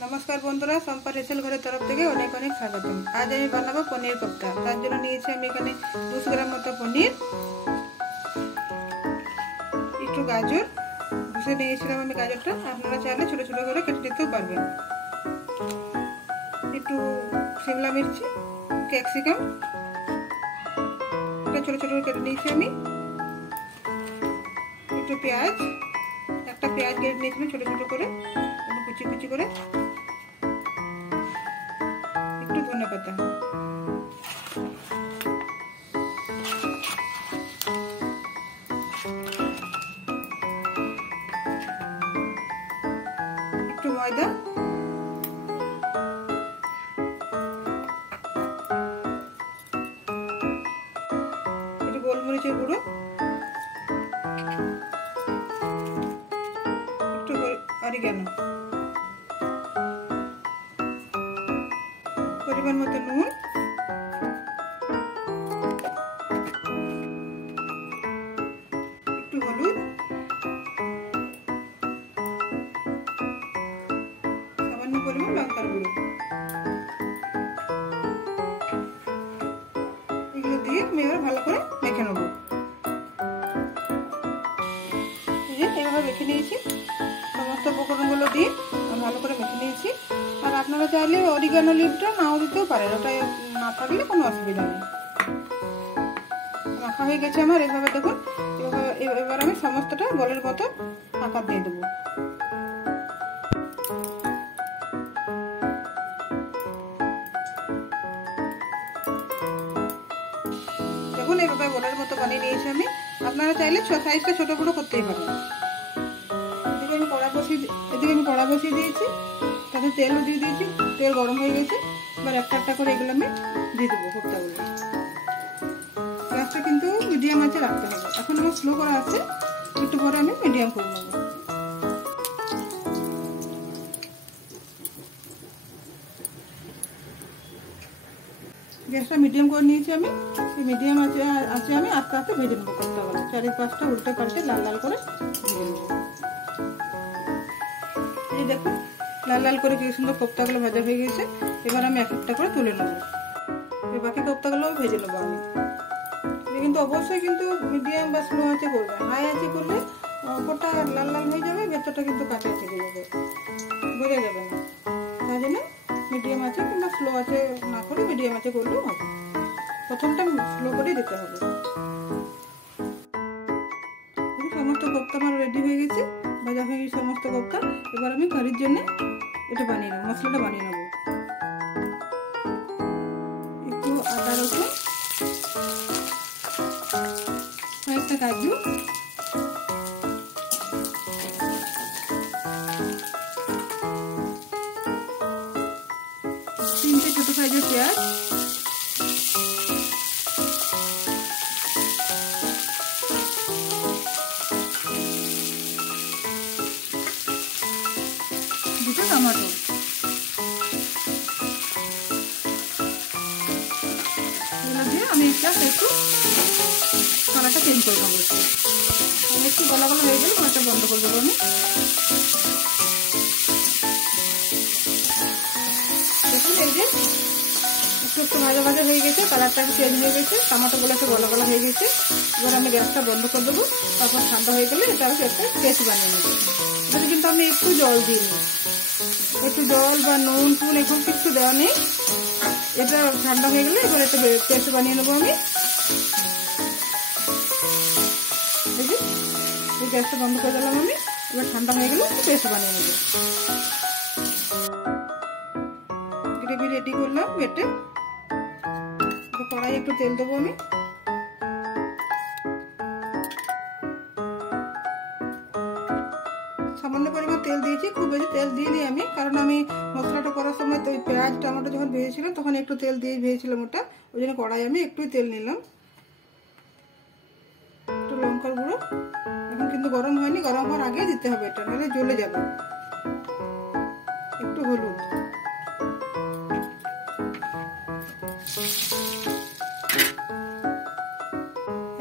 नमस्कार बंधुरा सम्पा रेसेल घर तरफ থেকে অনেক অনেক স্বাগতম। আজ আমি বানাবো পনির কোফতা। তার জন্য নিয়েছি আমি এখানে 200 গ্রাম মতো পনির, একটু গাজর ঘষে নিয়েছিলাম আমি গাজরটা, আপনারা চাইলে ছোট ছোট করে কেটে নিতেও পারবেন। একটু শিমলা মির্চি, ক্যাপসিকাম এটা ছোট ছোট করে কেটে নিয়েছি আমি। একটু পেঁয়াজ, একটা পেঁয়াজ কেটে নিয়েছি ছোট ছোট করে, কুচি কুচি করে। একটু ধনে পাতা, একটু ময়দা, একটু গোলমরিচের গুঁড়ো, একটু অরিগানো, পরিমাণ মতো নুন, একটু হলুদ, সামান্য পরিমাণ লঙ্কার গুঁড়ো। এগুলো দিয়ে আমি এবার ভালো করে মেখে নেবো। এভাবে মেখে নিয়েছি, সমস্ত উপকরণগুলো দিয়ে ভালো করে মেখে নিয়েছি। আর আপনারা চাইলে অরিগানো লিভটা নাও দিতেও পারেন, ওটা না থাকলে কোনো অসুবিধা নেই। মাখা হয়ে গেছে আমার, এভাবে দেখুন। এবার আমি সমস্তটা বলের মতো আকার দিয়ে দেবো। দেখুন এভাবে বলের মতো বানিয়ে নিয়েছি আমি। আপনারা চাইলে সাইজটা ছোট বড় করতেই পারেন। এদিকে আমি কড়া বসিয়ে দিয়েছি, তাতে তেলও দিয়ে দিয়েছি, তেল গরম হয়ে গেছে। এবার একটা একটা করে এগুলো আমি দিয়ে দেবো কোফতাগুলো। গ্যাসটা কিন্তু মিডিয়াম আঁচে রাখতে হবে। এখন আমার স্লো করা আছে, একটু পরে আমি মিডিয়াম করে নেবো। গ্যাসটা মিডিয়াম করে নিয়েছি আমি। এই মিডিয়াম আঁচে আমি আস্তে আস্তে ভেজে নেবো কোফতাগুলো। চারিপাশটা উল্টে পাল্টে লাল লাল করে ভেজে নেবো। এই দেখুন লাল লাল করে কি সুন্দর কোফতাগুলো ভাজা হয়ে গেছে। এবার আমি এক একটা করে তুলে নেবো। বাকি কোফতাগুলো ভেজে নেবো আমি। কিন্তু অবশ্যই কিন্তু মিডিয়াম বা স্লো আঁচে করবে। হাই আঁচে করলে ওপরটা লাল লাল হয়ে যাবে, ভেতরটা কিন্তু কাঁচা থেকে যাবে, বোঝা যাবে না। তাই জন্য মিডিয়াম আঁচে কিংবা স্লো আঁচে না করে মিডিয়াম আঁচে করলেও হবে। প্রথমটা স্লো করেই দিতে হবে। সমস্ত কোফতা আমার রেডি হয়ে গেছে, ভাজা হয়ে গেছে সমস্ত কোফতা। এবার আমি কারির জন্য এটা বানিয়ে নেবো, মশলাটা বানিয়ে নেবো। একটু আদা রসুন, কয়েকটা কাজু, তিনটে ছোট সাইজের পেঁয়াজ, দুটো টমেটো, এগুলো দিয়ে আমি একটু কড়াটা চেঞ্জ করে নেবো। একটু গলা গলা হয়ে গেলে কড়াটা বন্ধ করে দেবো আমি। দেখুন এই যে একটু একটু ভাজা ভাজা হয়ে গেছে, কালারটা চেঞ্জ হয়ে গেছে, টমেটোগুলো একটু গলা গলা হয়ে গেছে। এবার আমি গ্যাসটা বন্ধ করে দেবো। তারপর ঠান্ডা হয়ে গেলে এটা একটা পেস্ট বানিয়ে নেবো। এটাতে কিন্তু আমি একটু জল দিইনি, একটু জল বা নুন টুন এখন কিছু দেওয়া নেই। এটা ঠান্ডা হয়ে গেলে এবার একটা পেস্ট বানিয়ে নেবো আমি। এই গ্যাসটা বন্ধ করে দিলাম আমি। এবার ঠান্ডা হয়ে গেলে পেস্ট বানিয়ে নেবো। গ্রেভি রেডি করলাম বেটে। কড়াই একটু তেল দেবো আমি। সামান্য পরিমাণ তেল দিয়েছি, খুব বেশি তেল দিইনি আমি, কারণ আমি মশলাটা করার সময় তো পেঁয়াজ টমেটো যখন ভেজেছিলাম তখন একটু তেল দিয়ে ভেজেছিলাম ওটা, ওই জন্য কড়াই আমি একটুই তেল নিলাম। একটু লঙ্কার গুঁড়ো, এখন কিন্তু গরম হয়নি, গরম হওয়ার আগে দিতে হবে, এটা নাহলে জ্বলে যাবে। একটু হলুদ,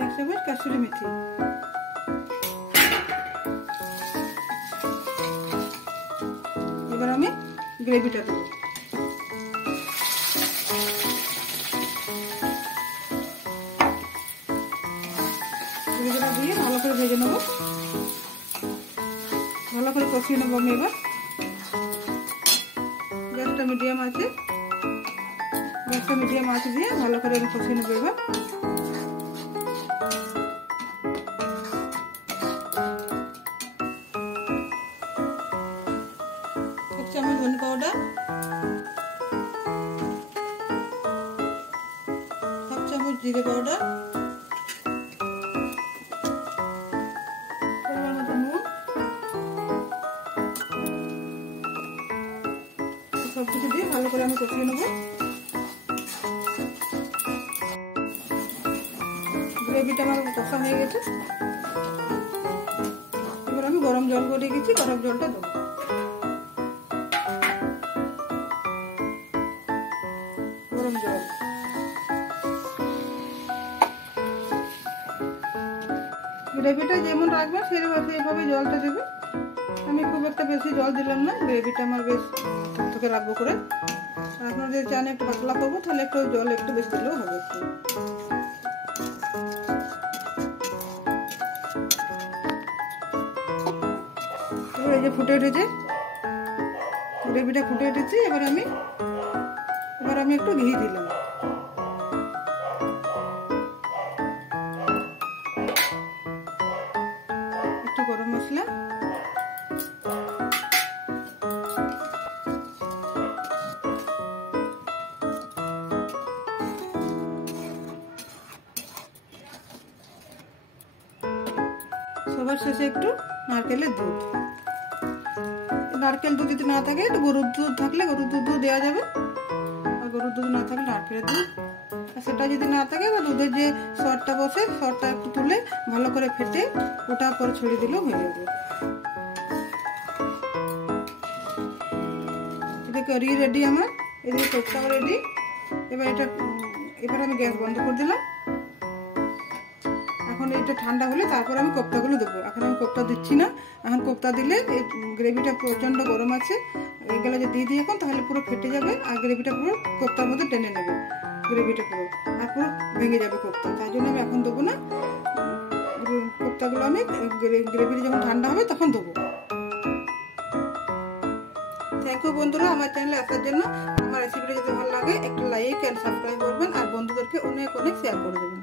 এক চামচ কাসুরি মেথি, এবার আমি গ্রেভিটা দেবো। গ্রেভিটা দিয়ে ভালো করে ভেজে নেবো, ভালো করে কষিয়ে নেবো আমি। এবার গ্যাসটা মিডিয়াম আছে, গ্যাসটা মিডিয়াম আছে দিয়ে ভালো করে আমি কষিয়ে নেবো। এবার এক চামচ ধনে পাউডার, হাফ চামচ জিরে পাউডার, পরিমাণ মতো নুন, সব কিছু দিয়ে ভালো করে আমি কষিয়ে নেবো। গ্রেভিটা আমার কষা হয়ে গেছে। এবার আমি গরম জল করে রেখেছি, গরম জলটা দেবো। গরম জল, গ্রেভিটা যেমন রাখবেন সেইভাবে জলটা দেবে। আমি খুব একটা বেশি জল দিলাম না, গ্রেভিটা আমার বেশ থেকে রাখবো করে। আপনারা যদি চান একটু পাতলা করবো তাহলে একটু জল একটু বেশি দিলেও হবে। একটু এই যে ফুটে উঠেছে, গ্রেভিটা ফুটে উঠেছে। এবার আমি একটু ঘি দিলাম, একটু গরম মশলা, সবার শেষে একটু নারকেলের দুধ। নারকেল দুধ যদি না থাকে একটু গরুর দুধ থাকলে গরুর দুধও দেওয়া যাবে, আর গরুর দুধ না থাকলে নারকেলের দুধ। আর সেটা যদি না থাকে বা দুধের যে সরটা বসে সরটা একটু তুলে ভালো করে ফেটে ওটা পরে ছড়িয়ে দিলেও হয়ে যাবে। এটা কারি রেডি আমার, এদিকে কোপ্তাও রেডি। এবার আমি গ্যাস বন্ধ করে দিলাম। এখন এটা ঠান্ডা হলে তারপর আমি কোপ্তাগুলো দেবো। এখন আমি কোপ্তা দিচ্ছি না, এখন কোপ্তা দিলে এই গ্রেভিটা প্রচণ্ড গরম আছে, এগুলো যদি দিয়ে দিই এখন তাহলে পুরো ফেটে যাবে আর গ্রেভিটা পুরো কোপ্তার মধ্যে টেনে নেবে, গ্রেভিটা পুরো আর পুরো ভেঙে যাবে কোপ্তা। তাই জন্য আমি এখন দেবো না, কোপ্তাগুলো আমি গ্রেভিটা যখন ঠান্ডা হবে তখন দেবো। থ্যাংক ইউ বন্ধুরা আমার চ্যানেলে আসার জন্য। আমার রেসিপিটা যদি ভালো লাগে একটা লাইক অ্যান্ড সাবস্ক্রাইব করবেন আর বন্ধুদেরকে অনেক অনেক শেয়ার করে দেবেন।